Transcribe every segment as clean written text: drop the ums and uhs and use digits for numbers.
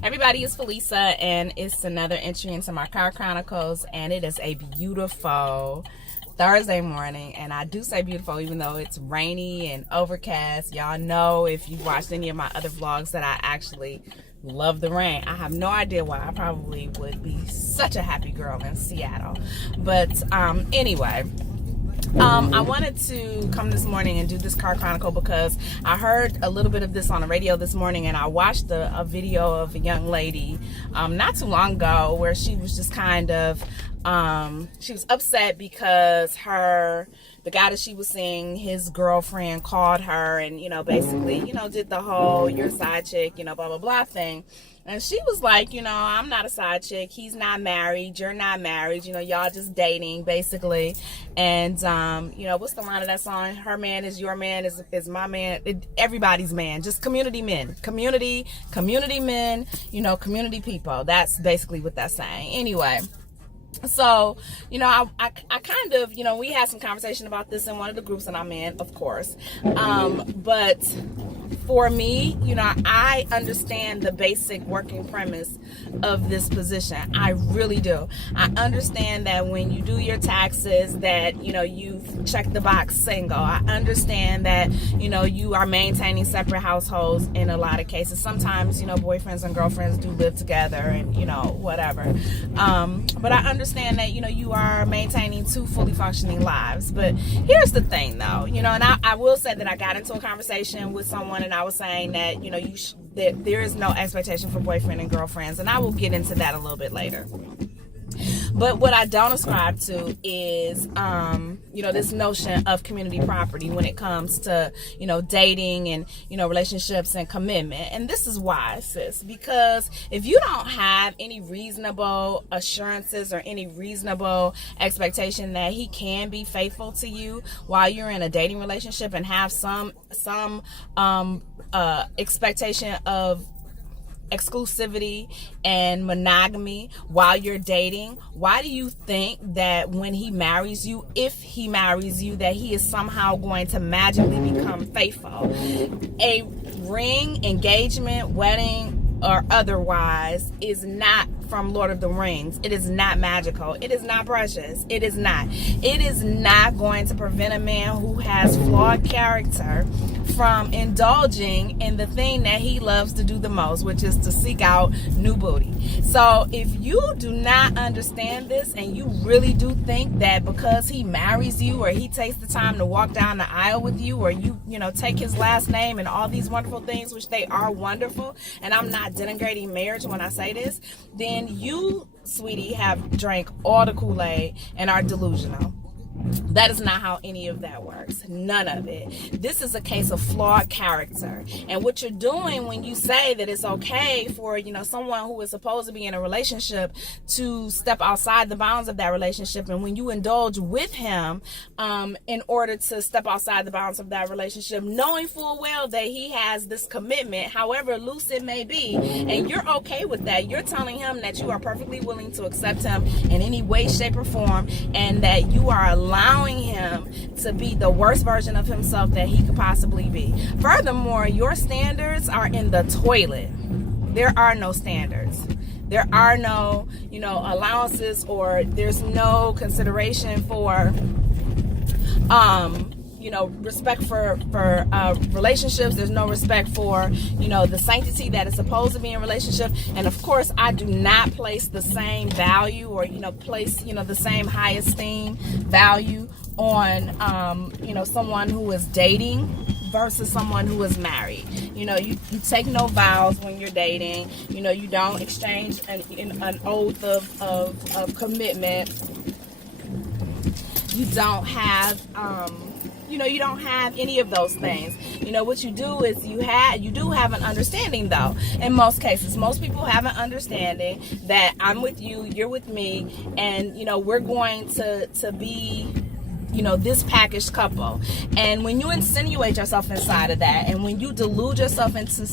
Everybody, is Felisa, and it's another entry into my car chronicles, and it is a beautiful Thursday morning. And I do say beautiful even though it's rainy and overcast. Y'all know, if you've watched any of my other vlogs, that I actually love the rain. I have no idea why. I probably would be such a happy girl in Seattle. But anyway, I wanted to come this morning and do this car chronicle because I heard a little bit of this on the radio this morning, and I watched a video of a young lady not too long ago where she was just kind of she was upset because the guy that she was seeing, his girlfriend called her and, basically, did the whole "you're a side chick," blah, blah, blah thing. And she was like, I'm not a side chick. He's not married. You're not married. Y'all just dating, basically. And, what's the line of that song? Her man is your man, is my man. Everybody's man. Just community men. Community men, community people. That's basically what that's saying. Anyway. So, I kind of, we had some conversation about this in one of the groups that I'm in, of course. But for me, I understand the basic working premise of this position. I really do. I understand that when you do your taxes that, you've checked the box single. I understand that, you are maintaining separate households in a lot of cases. Sometimes, boyfriends and girlfriends do live together and, whatever. But I understand that, you are maintaining two fully functioning lives. But here's the thing, though, and I will say that I got into a conversation with someone and I was saying that, that there is no expectation for boyfriend and girlfriends, and I will get into that a little bit later. But what I don't ascribe to is, this notion of community property when it comes to, dating and, relationships and commitment. And this is why, sis, because if you don't have any reasonable assurances or any reasonable expectation that he can be faithful to you while you're in a dating relationship and have some expectation of exclusivity and monogamy while you're dating, why do you think that when he marries you, if he marries you, that he is somehow going to magically become faithful? A ring, engagement, wedding, or otherwise is not from Lord of the Rings. It is not magical. It is not precious. It is not. It is not going to prevent a man who has flawed character from indulging in the thing that he loves to do the most, which is to seek out new booty. So if you do not understand this and you really do think that because he marries you or he takes the time to walk down the aisle with you, or you take his last name and all these wonderful things, which they are wonderful, and I'm not denigrating marriage when I say this, then you, sweetie, have drank all the Kool-Aid and are delusional. That is not how any of that works. None of it. This is a case of flawed character. And what you're doing when you say that it's okay for, someone who is supposed to be in a relationship to step outside the bounds of that relationship, and when you indulge with him in order to step outside the bounds of that relationship, knowing full well that he has this commitment, however loose it may be, and you're okay with that, you're telling him that you are perfectly willing to accept him in any way, shape, or form, and that you are allowing him to be the worst version of himself that he could possibly be. Furthermore, your standards are in the toilet. There are no standards. There are no, allowances, or there's no consideration for, respect for relationships. There's no respect for, the sanctity that is supposed to be in a relationship. And of course, I do not place the same value or, place, the same high esteem value on, someone who is dating versus someone who is married. You take no vows when you're dating. You don't exchange an oath of commitment. You don't have, you don't have any of those things. What you do is you do have an understanding, though. In most cases, most people have an understanding that I'm with you, you're with me, and we're going to be this packaged couple. And when you insinuate yourself inside of that, and when you delude yourself into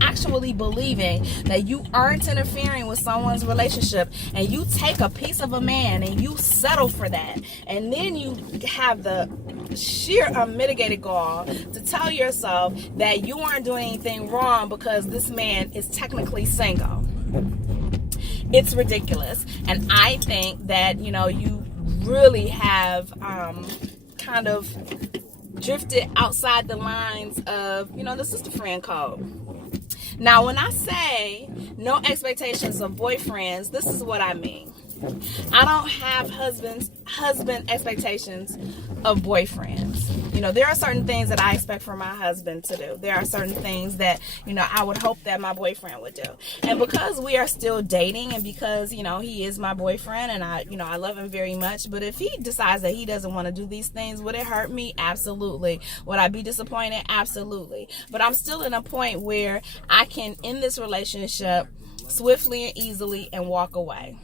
actually believing that you aren't interfering with someone's relationship, and you take a piece of a man and you settle for that, and then you have the sheer unmitigated gall to tell yourself that you aren't doing anything wrong because this man is technically single. It's ridiculous. And I think that, you really have kind of drifted outside the lines of, the sister friend code. Now, when I say no expectations of boyfriends, this is what I mean. I don't have husband expectations of boyfriends. There are certain things that I expect for my husband to do. There are certain things that, I would hope that my boyfriend would do. And because we are still dating, and because, he is my boyfriend, and I love him very much, but if he decides that he doesn't want to do these things, would it hurt me? Absolutely. Would I be disappointed? Absolutely. But I'm still in a point where I can end this relationship swiftly and easily and walk away.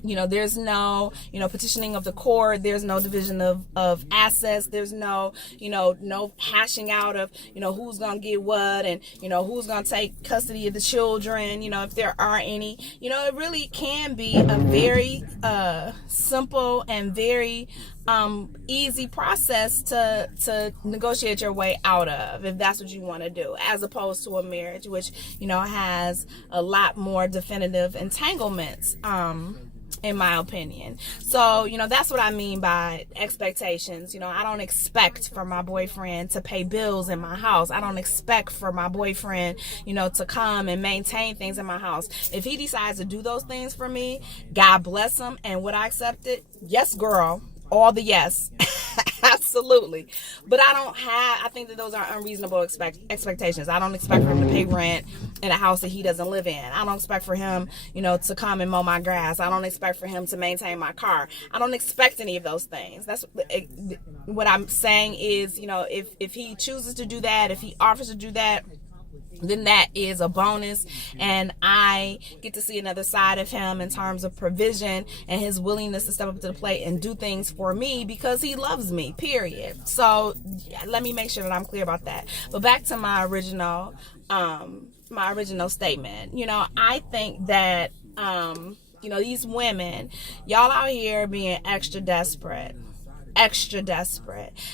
There's no, petitioning of the court. There's no division of assets. There's no, no hashing out of, who's going to get what, and, who's going to take custody of the children, if there are any. It really can be a very simple and very easy process to negotiate your way out of, if that's what you want to do, as opposed to a marriage, which, has a lot more definitive entanglements, in my opinion. So, that's what I mean by expectations. I don't expect for my boyfriend to pay bills in my house. I don't expect for my boyfriend, to come and maintain things in my house. If he decides to do those things for me, God bless him. And would I accept it? Yes, girl. All the yes. Absolutely. But I think that those are unreasonable expectations. I don't expect for him to pay rent in a house that he doesn't live in. I don't expect for him, to come and mow my grass. I don't expect for him to maintain my car. I don't expect any of those things. That's what I'm saying is, if he chooses to do that, if he offers to do that, then that is a bonus, and I get to see another side of him in terms of provision and his willingness to step up to the plate and do things for me because he loves me, period. So let me make sure that I'm clear about that. But back to my original statement. I think that these women, y'all out here being extra desperate,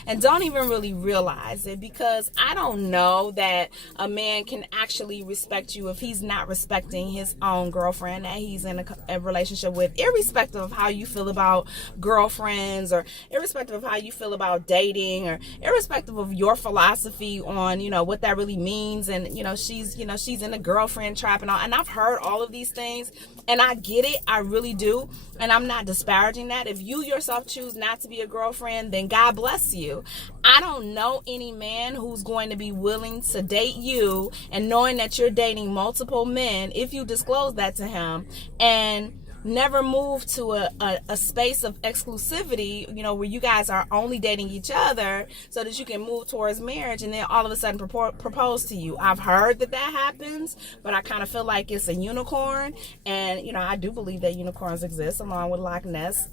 and don't even really realize it, because I don't know that a man can actually respect you if he's not respecting his own girlfriend that he's in a relationship with, irrespective of how you feel about girlfriends, or irrespective of how you feel about dating, or irrespective of your philosophy on what that really means. And she's in a girlfriend trap and all, and I've heard all of these things, and I get it, I really do, and I'm not disparaging that. If you yourself choose not to be a girlfriend, then God bless you. I don't know any man who's going to be willing to date you, and knowing that you're dating multiple men, if you disclose that to him, and never move to a space of exclusivity, where you guys are only dating each other so that you can move towards marriage, and then all of a sudden propose to you. I've heard that happens, but I kind of feel like it's a unicorn. And, I do believe that unicorns exist along with Loch Ness.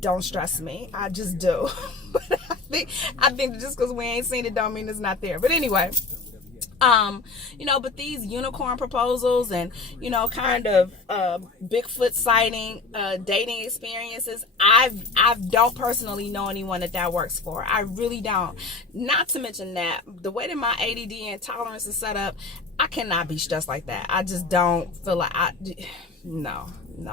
Don't stress me. I just do. But I think just because we ain't seen it don't mean it's not there. But anyway, but these unicorn proposals and, kind of Bigfoot sighting, dating experiences, I don't personally know anyone that works for. I really don't. Not to mention that the way that my ADD and tolerance is set up, I cannot be stressed like that. I just don't feel like no,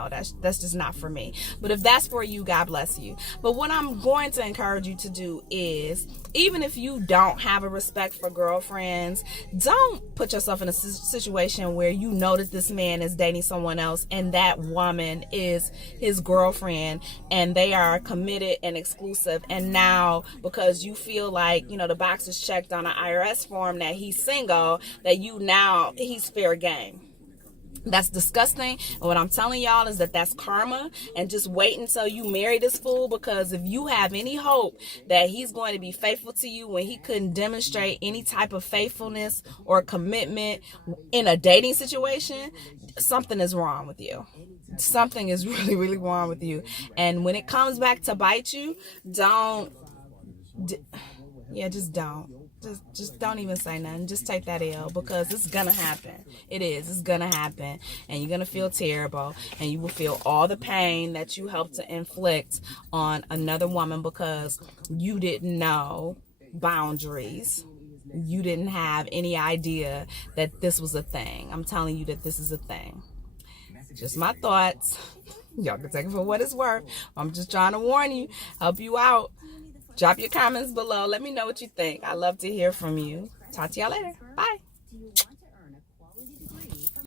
that's just not for me. But if that's for you, God bless you. But what I'm going to encourage you to do is, even if you don't have a respect for girlfriends, don't put yourself in a situation where you know that this man is dating someone else and that woman is his girlfriend and they are committed and exclusive. And now, because you feel like, the box is checked on an IRS form that he's single, that he's fair game. That's disgusting. And what I'm telling y'all is that that's karma. And just wait until you marry this fool, because if you have any hope that he's going to be faithful to you when he couldn't demonstrate any type of faithfulness or commitment in a dating situation, something is wrong with you. Something is really, really wrong with you. And when it comes back to bite you, just don't. Just don't even say nothing. Just take that L, because it's gonna happen. It's gonna happen, and you're gonna feel terrible, and you will feel all the pain that you helped to inflict on another woman because you didn't know boundaries. You didn't have any idea that this was a thing. I'm telling you that this is a thing. Just my thoughts. Y'all can take it for what it's worth. I'm just trying to warn you, help you out. Drop your comments below. Let me know what you think. I love to hear from you. Talk to y'all later. Bye.